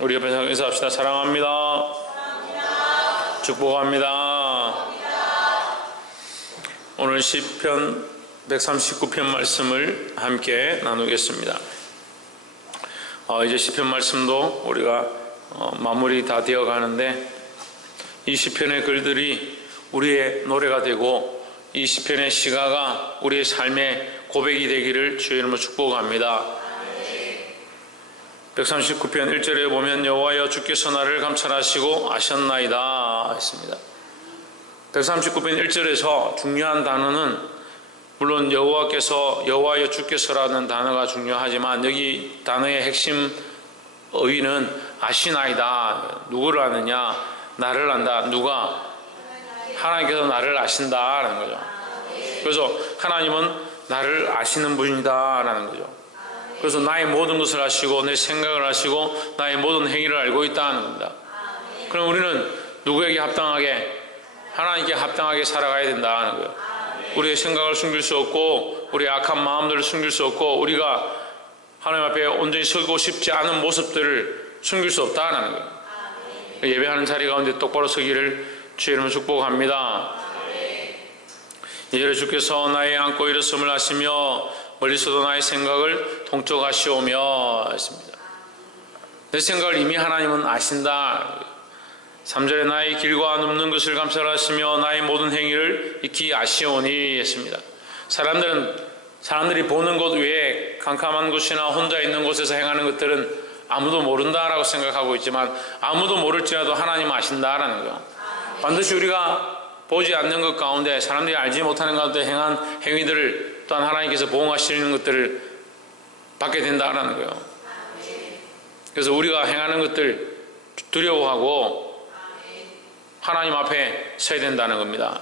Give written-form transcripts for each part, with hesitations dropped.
우리 옆에서 인사합시다. 사랑합니다. 사랑합니다. 축복합니다. 축복합니다. 오늘 시편 139편 말씀을 함께 나누겠습니다. 이제 시편 말씀도 우리가 마무리 다 되어 가는데, 이 시편의 글들이 우리의 노래가 되고 이 시편의 시가가 우리의 삶의 고백이 되기를 주의 이름으로 축복합니다. 139편 1절에 보면 여호와여 주께서 나를 감찰하시고 아셨나이다 했습니다. 139편 1절에서 중요한 단어는, 물론 여호와께서, 여호와여 주께서라는 단어가 중요하지만 여기 단어의 핵심 어휘는 아시나이다. 누구를 아느냐? 나를 안다. 누가? 하나님께서 나를 아신다라는 거죠. 그래서 하나님은 나를 아시는 분이다 라는 거죠. 그래서 나의 모든 것을 아시고 내 생각을 아시고 나의 모든 행위를 알고 있다는 겁니다. 그럼 우리는 누구에게 합당하게? 하나님께 합당하게 살아가야 된다는 거예요. 우리의 생각을 숨길 수 없고 우리의 악한 마음들을 숨길 수 없고 우리가 하나님 앞에 온전히 서고 싶지 않은 모습들을 숨길 수 없다는 거예요. 예배하는 자리 가운데 똑바로 서기를 주의 이름으로 축복합니다. 2절에 주께서 나의 안고 일어섬을 아시며 멀리서도 나의 생각을 동쪽하시오며 했습니다. 내 생각을 이미 하나님은 아신다. 3절에 나의 길과 눕는 것을 감찰하시며 나의 모든 행위를 익히 아시오니 했습니다. 사람들이 보는 것 외에 캄캄한 곳이나 혼자 있는 곳에서 행하는 것들은 아무도 모른다라고 생각하고 있지만, 아무도 모를지라도 하나님은 아신다라는 거예요. 반드시 우리가 보지 않는 것 가운데, 사람들이 알지 못하는 가운데 행한 행위들을 또한 하나님께서 보응하시는 것들을 받게 된다라는 거예요. 그래서 우리가 행하는 것들 두려워하고 하나님 앞에 서야 된다는 겁니다.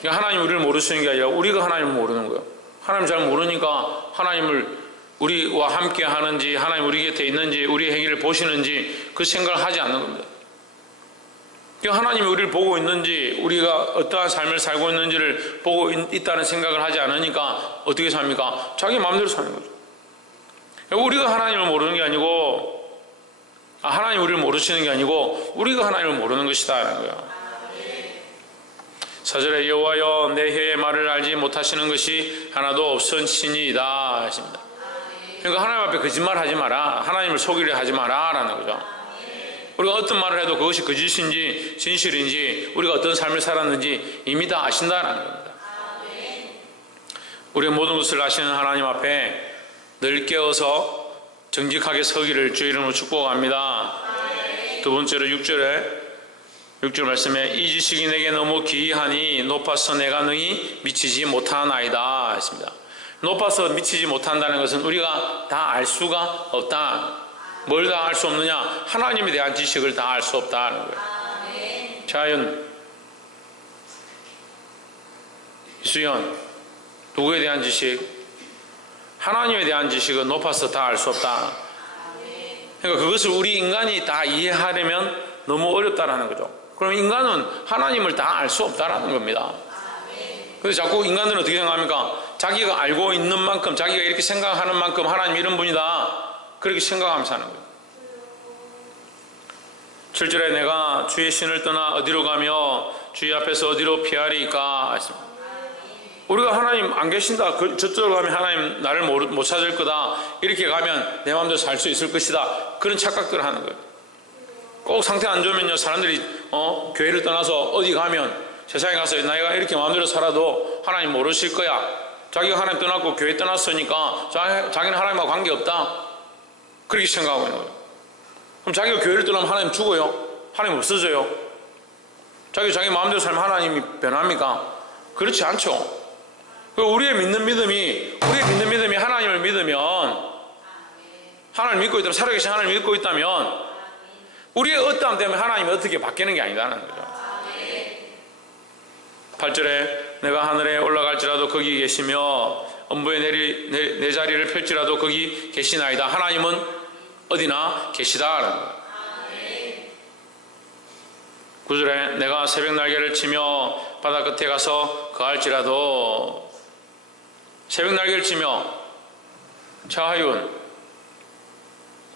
그러니까 하나님 우리를 모르시는 게 아니라 우리가 하나님을 모르는 거예요. 하나님 잘 모르니까 하나님을 우리와 함께 하는지, 하나님 우리 곁에 있는지, 우리의 행위를 보시는지 그 생각을 하지 않는 겁니다. 하나님이 우리를 보고 있는지, 우리가 어떠한 삶을 살고 있는지를 보고 있다는 생각을 하지 않으니까 어떻게 삽니까? 자기 마음대로 사는 거죠. 우리가 하나님을 모르는 게 아니고, 하나님 우리를 모르시는 게 아니고 우리가 하나님을 모르는 것이다 라는 거예요. 4절에 여호와여 내 혀의 말을 알지 못하시는 것이 하나도 없으시니이다 하십니다. 그러니까 하나님 앞에 거짓말 하지 마라, 하나님을 속이려 하지 마라 라는 거죠. 우리가 어떤 말을 해도 그것이 거짓인지 진실인지, 우리가 어떤 삶을 살았는지 이미 다 아신다라는 겁니다. 우리의 모든 것을 아시는 하나님 앞에 늘 깨어서 정직하게 서기를 주의 이름으로 축복합니다. 두 번째로 6절 말씀에 이 지식이 내게 너무 기이하니 높아서 내가 능히 미치지 못하나이다 했습니다. 높아서 미치지 못한다는 것은 우리가 다 알 수가 없다. 뭘 다 알 수 없느냐? 하나님에 대한 지식을 다 알 수 없다는 거예요. 자연, 이수연, 누구에 대한 지식? 하나님에 대한 지식은 높아서 다 알 수 없다. 그러니까 그것을 우리 인간이 다 이해하려면 너무 어렵다라는 거죠. 그럼 인간은 하나님을 다 알 수 없다라는 겁니다. 그래서 자꾸 인간들은 어떻게 생각합니까? 자기가 알고 있는 만큼, 자기가 이렇게 생각하는 만큼 하나님 이런 분이다, 그렇게 생각하면서 하는 거예요. 7절에 내가 주의 신을 떠나 어디로 가며 주의 앞에서 어디로 피하리까 했습니다. 우리가 하나님 안 계신다, 저쪽으로 가면 하나님 나를 못 찾을 거다, 이렇게 가면 내 마음대로 살 수 있을 것이다, 그런 착각들을 하는 거예요. 꼭 상태 안 좋으면요, 사람들이 교회를 떠나서 어디 가면, 세상에 가서 내가 이렇게 마음대로 살아도 하나님 모르실 거야, 자기가 하나님 떠났고 교회 떠났으니까 자기는 하나님과 관계없다, 그렇게 생각하고 있는 거예요. 그럼 자기가 교회를 떠나면 하나님 죽어요? 하나님 없어져요? 자기 마음대로 살면 하나님이 변합니까? 그렇지 않죠. 우리의 믿는 믿음이 하나님을 믿으면, 하나님을 믿고 있다면, 살아계신 하나님을 믿고 있다면 우리의 어떠함 때문에 하나님이 어떻게 바뀌는 게 아니라는 거죠. 8절에 내가 하늘에 올라갈지라도 거기 계시며 엄부에 내 자리를 펼지라도 거기 계시나이다. 하나님은 어디나 계시다라는 거예요. 9절에 내가 새벽 날개를 치며 바다 끝에 가서 거할지라도, 새벽 날개를 치며, 차하윤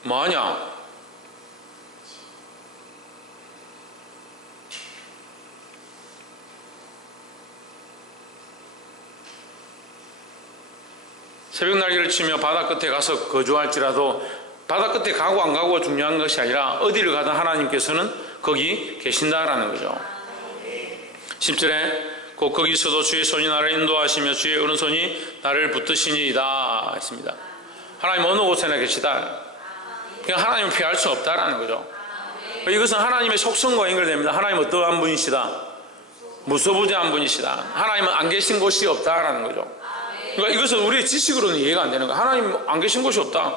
뭐하냐? 새벽 날개를 치며 바다 끝에 가서 거주할지라도 바다 끝에 가고 안 가고가 중요한 것이 아니라 어디를 가든 하나님께서는 거기 계신다라는 거죠. 10절에 곧 거기서도 주의 손이 나를 인도하시며 주의 오른손이 나를 붙드시니이다 했습니다. 하나님 어느 곳에나 계시다. 그러니까 하나님은 피할 수 없다라는 거죠. 이것은 하나님의 속성과 연결됩니다. 하나님 어떠한 분이시다? 무소부재한 분이시다. 하나님은 안 계신 곳이 없다라는 거죠. 그러니까 이것은 우리의 지식으로는 이해가 안 되는 거야. 하나님 안 계신 곳이 없다.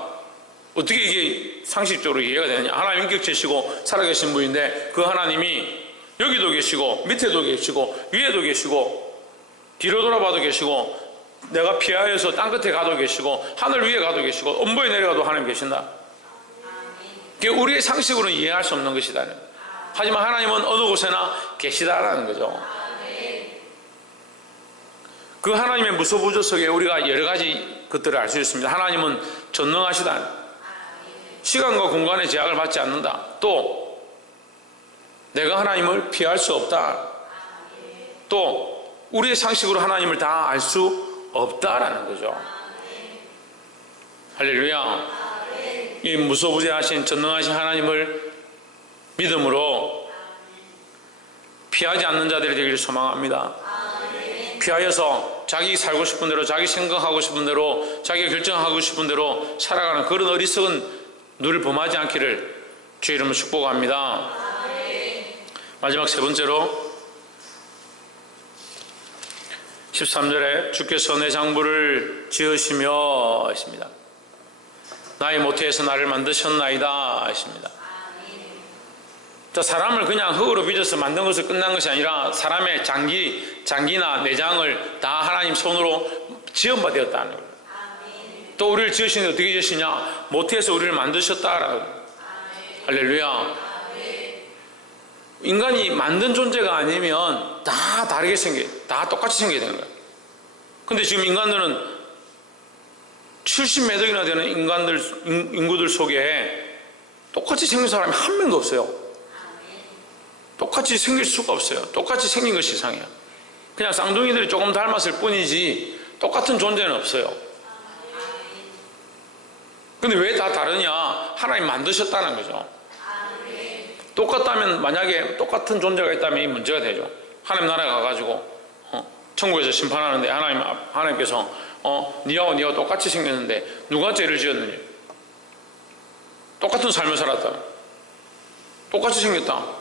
어떻게 이게 상식적으로 이해가 되느냐. 하나님 인격체시고 살아계신 분인데 그 하나님이 여기도 계시고 밑에도 계시고 위에도 계시고 뒤로 돌아봐도 계시고 내가 피하여서 땅끝에 가도 계시고 하늘 위에 가도 계시고 엄보에 내려가도 하나님 계신다. 그게 우리의 상식으로는 이해할 수 없는 것이다. 하지만 하나님은 어느 곳에나 계시다라는 거죠. 그 하나님의 무소부조 속에 우리가 여러 가지 것들을 알 수 있습니다. 하나님은 전능하시다. 시간과 공간의 제약을 받지 않는다. 또 내가 하나님을 피할 수 없다. 또 우리의 상식으로 하나님을 다 알 수 없다라는 거죠. 할렐루야. 이 무소부재하신 전능하신 하나님을 믿음으로 피하지 않는 자들이 되기를 소망합니다. 피하여서 자기 살고 싶은 대로 자기 생각하고 싶은 대로 자기가 결정하고 싶은 대로 살아가는 그런 어리석은 누를 범하지 않기를 주의 이름으로 축복합니다. 마지막 세 번째로 13절에 주께서 내 장부를 지으시며 했습니다. 나의 모태에서 나를 만드셨나이다 했습니다. 자, 사람을 그냥 흙으로 빚어서 만든 것을 끝난 것이 아니라 사람의 장기나 내장을 다 하나님 손으로 지음바 되었다는 거예요. 또 우리를 지으시는데 어떻게 지으시냐? 모태에서 우리를 만드셨다라고. 할렐루야. 인간이 만든 존재가 아니면 다 다르게 다 똑같이 생겨야 되는 거예요. 근데 지금 인간들은 70몇 억이나 되는 인구들 속에 똑같이 생긴 사람이 한 명도 없어요. 똑같이 생길 수가 없어요. 똑같이 생긴 것이 이상해요. 그냥 쌍둥이들이 조금 닮았을 뿐이지 똑같은 존재는 없어요. 근데 왜 다 다르냐? 하나님 만드셨다는 거죠. 똑같다면, 만약에 똑같은 존재가 있다면 이 문제가 되죠. 하나님 나라에 가가지고 천국에서 심판하는데 하나님께서 니와 똑같이 생겼는데 누가 죄를 지었느냐? 똑같은 삶을 살았다. 똑같이 생겼다.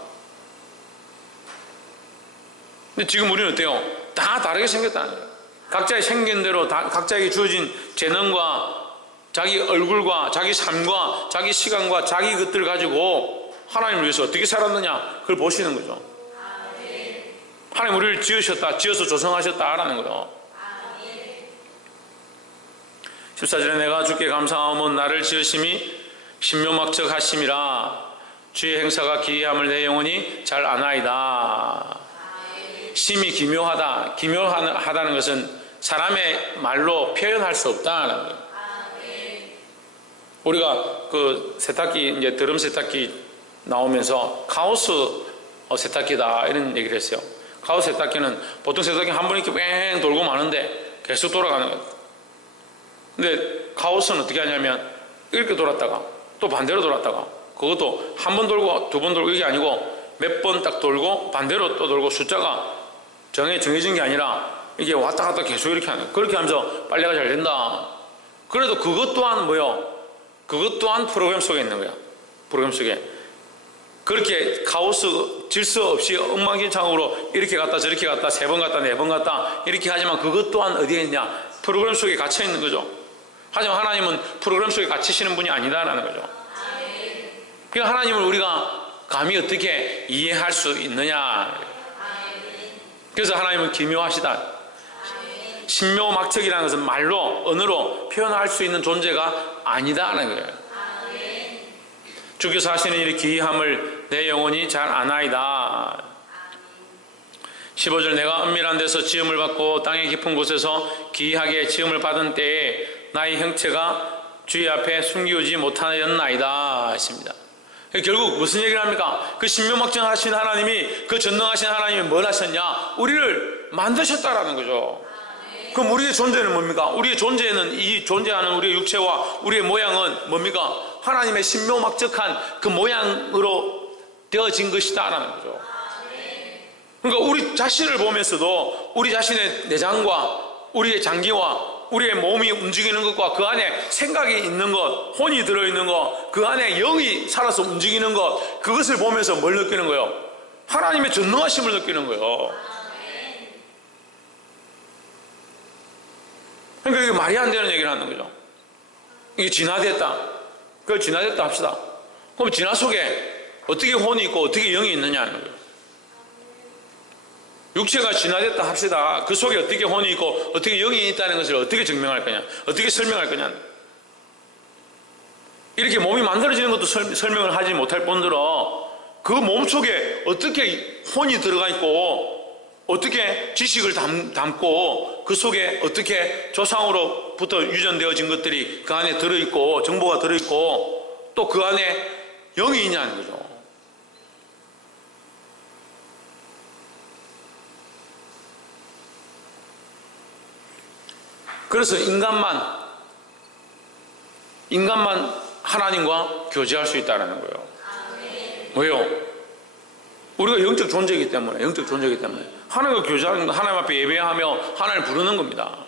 근데 지금 우리는 어때요? 다 다르게 생겼다는 거예요. 각자의 생긴 대로 각자에게 주어진 재능과 자기 얼굴과 자기 삶과 자기 시간과 자기 것들을 가지고 하나님을 위해서 어떻게 살았느냐, 그걸 보시는 거죠. 하나님 우리를 지어서 조성하셨다라는 거죠. 14절에 내가 주께 감사하면 나를 지으심이 신묘막적 하심이라 주의 행사가 기이함을 내 영혼이 잘 아나이다. 심이 기묘하다. 기묘하다는 것은 사람의 말로 표현할 수 없다는 거예요. 우리가 그 세탁기, 이제 드럼 세탁기 나오면서 카오스 세탁기다 이런 얘기를 했어요. 카오스 세탁기는 보통 세탁기 한 번 이렇게 뺑 돌고 마는데 계속 돌아가는 거예요. 근데 카오스는 어떻게 하냐면 이렇게 돌았다가 또 반대로 돌았다가 그것도 한 번 돌고 두 번 돌고 이게 아니고 몇 번 딱 돌고 반대로 또 돌고 숫자가 정해진 게 아니라 이게 왔다 갔다 계속 이렇게 하는 거예요. 그렇게 하면서 빨래가 잘 된다. 그래도 그것 또한 뭐요? 그것 또한 프로그램 속에 있는 거야. 프로그램 속에. 그렇게 카오스 질서 없이 엉망진창으로 이렇게 갔다 저렇게 갔다 세 번 갔다 네 번 갔다 이렇게 하지만 그것 또한 어디에 있냐? 프로그램 속에 갇혀 있는 거죠. 하지만 하나님은 프로그램 속에 갇히시는 분이 아니다라는 거죠. 그러니까 하나님을 우리가 감히 어떻게 이해할 수 있느냐? 그래서 하나님은 기묘하시다. 신묘막측이라는 것은 말로 언어로 표현할 수 있는 존재가 아니다라는 거예요. 주께서 하시는 일이 기이함을 내 영혼이 잘 아나이다. 15절 내가 은밀한 데서 지음을 받고 땅의 깊은 곳에서 기이하게 지음을 받은 때에 나의 형체가 주의 앞에 숨기우지 못하였나이다 하십니다. 결국 무슨 얘기를 합니까? 그 신묘막측하신 하나님이, 그 전능하신 하나님이 뭘 하셨냐? 우리를 만드셨다라는 거죠. 그럼 우리의 존재는 뭡니까? 우리의 존재는, 이 존재하는 우리의 육체와 우리의 모양은 뭡니까? 하나님의 신묘막적한 그 모양으로 되어진 것이다 라는 거죠. 그러니까 우리 자신을 보면서도 우리 자신의 내장과 우리의 장기와 우리의 몸이 움직이는 것과 그 안에 생각이 있는 것, 혼이 들어있는 것, 그 안에 영이 살아서 움직이는 것, 그것을 보면서 뭘 느끼는 거예요? 하나님의 전능하심을 느끼는 거예요. 그러니까 이게 말이 안 되는 얘기를 하는 거죠. 이게 진화됐다. 그걸 진화됐다 합시다. 그럼 진화 속에 어떻게 혼이 있고 어떻게 영이 있느냐는 거예요. 육체가 진화됐다 합시다. 그 속에 어떻게 혼이 있고 어떻게 영이 있다는 것을 어떻게 증명할 거냐, 어떻게 설명할 거냐. 이렇게 몸이 만들어지는 것도 설명을 하지 못할 뿐더러 그 몸 속에 어떻게 혼이 들어가 있고 어떻게 지식을 담고 그 속에 어떻게 조상으로부터 유전되어진 것들이 그 안에 들어있고 정보가 들어있고 또 그 안에 영이 있냐는 거죠. 그래서 인간만 하나님과 교제할 수 있다는 거예요. 왜요? 우리가 영적 존재이기 때문에, 하나님과 교제하는 거, 하나님 앞에 예배하며 하나님을 부르는 겁니다.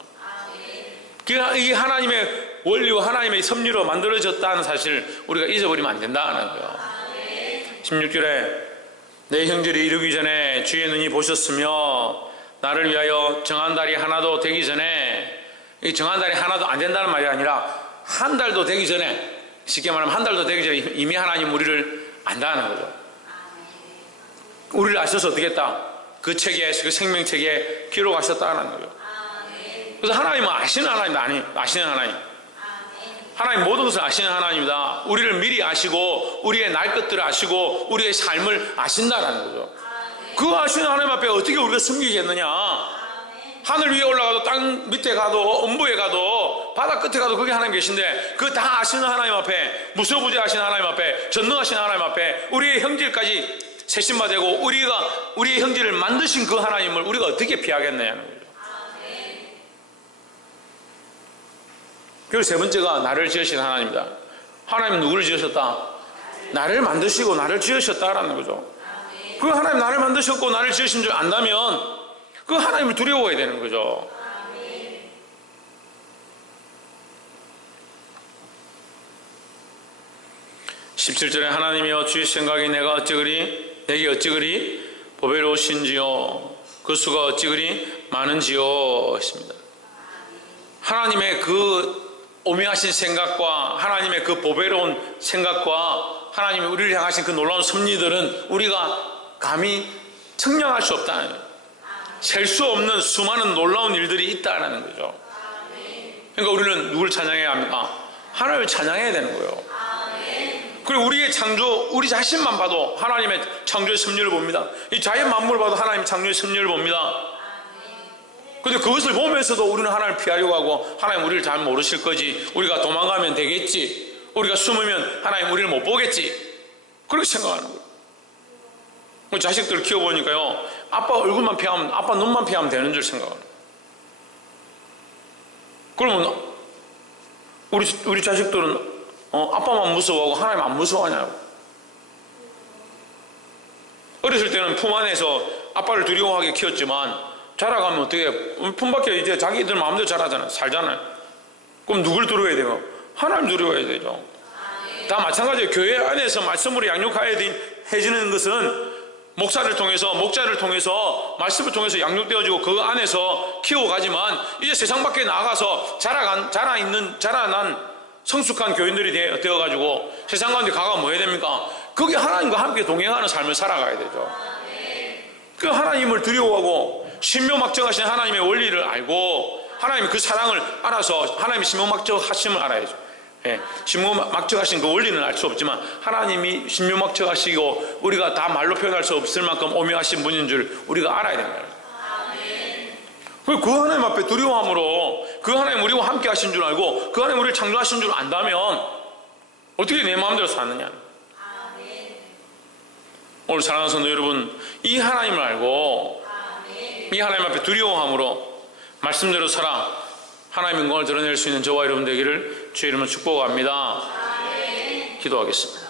이게 하나님의 원리와 하나님의 섭리로 만들어졌다는 사실을 우리가 잊어버리면 안 된다는 거예요. 16절에 내 형제들이 이르기 전에 주의 눈이 보셨으며 나를 위하여 정한 달이 하나도 되기 전에, 이 정한 달이 하나도 안 된다는 말이 아니라 한 달도 되기 전에, 쉽게 말하면 한 달도 되기 전에 이미 하나님 우리를 안다는 거죠. 우리를 아셔서 어떻게 했다? 그 책에, 그 생명책에 기록하셨다는 거죠. 그래서 하나님은 아시는 하나님, 아시는 하나님. 하나님 모든 것을 아시는 하나님이다. 우리를 미리 아시고 우리의 날 것들을 아시고 우리의 삶을 아신다라는 거죠. 그 아시는 하나님 앞에 어떻게 우리가 숨기겠느냐? 하늘 위에 올라가도 땅 밑에 가도 엄부에 가도 바다 끝에 가도 거기 하나님 계신데 그 다 아시는 하나님 앞에, 무소부재하신 하나님 앞에, 전능하신 하나님 앞에 우리의 형질까지 세심화되고 우리의 형질을 만드신 그 하나님을 우리가 어떻게 피하겠느냐는 거죠. 그리고 세 번째가 나를 지으신 하나님이다. 하나님은 누구를 지으셨다? 나를 만드시고 나를 지으셨다라는 거죠. 그 하나님 나를 만드셨고 나를 지으신 줄 안다면 그 하나님을 두려워해야 되는 거죠. 17절에 하나님이여 주의 생각이 내게 어찌 그리 보배로우신지요 그 수가 어찌 그리 많은지요 했습니다. 하나님의 그 오묘하신 생각과 하나님의 그 보배로운 생각과 하나님이 우리를 향하신 그 놀라운 섭리들은 우리가 감히 측량할 수 없다는 거예요. 셀 수 없는 수많은 놀라운 일들이 있다는 거죠. 그러니까 우리는 누구를 찬양해야 합니까? 하나님을 찬양해야 되는 거예요. 그리고 우리의 창조, 우리 자신만 봐도 하나님의 창조의 섭리를 봅니다. 이 자연 만물을 봐도 하나님의 창조의 섭리를 봅니다. 그런데 그것을 보면서도 우리는 하나님을 피하려고 하고 하나님 우리를 잘 모르실 거지, 우리가 도망가면 되겠지, 우리가 숨으면 하나님 우리를 못 보겠지, 그렇게 생각하는 거예요. 자식들 키워보니까요, 아빠 얼굴만 피하면, 아빠 눈만 피하면 되는 줄 생각하는 거예요. 그러면 우리 자식들은 아빠만 무서워하고 하나님 안 무서워하냐고. 어렸을 때는 품 안에서 아빠를 두려워하게 키웠지만 자라가면 어떻게 품 밖에 이제 자기들 마음대로 자라잖아요. 살잖아요. 그럼 누굴 두려워해야 돼요? 하나님 두려워해야 되죠. 다 마찬가지예요. 교회 안에서 말씀으로 양육해지는 것은 목자를 통해서 말씀을 통해서 양육되어지고 그 안에서 키워가지만 이제 세상 밖에 나가서 자라난 성숙한 교인들이 되어가지고 세상 가운데 가가 뭐 해야 됩니까? 거기 하나님과 함께 동행하는 삶을 살아가야 되죠. 그 하나님을 두려워하고 신묘막적하신 하나님의 원리를 알고 하나님의 그 사랑을 알아서 하나님의 신묘막적하심을 알아야죠. 예, 신묘막적하신 그 원리는 알 수 없지만 하나님이 신묘막적하시고 우리가 다 말로 표현할 수 없을 만큼 오묘하신 분인 줄 우리가 알아야 됩니다. 그 하나님 앞에 두려워함으로 그 하나님 우리와 함께 하신 줄 알고 그 하나님 우리를 창조하신 줄 안다면 어떻게 내 마음대로 사느냐. 오늘 사랑하는 성도 여러분, 이 하나님을 알고 이 하나님 앞에 두려워함으로 말씀대로 살아 하나님의 영광을 드러낼 수 있는 저와 여러분 되기를 주의 이름으로 축복합니다. 기도하겠습니다.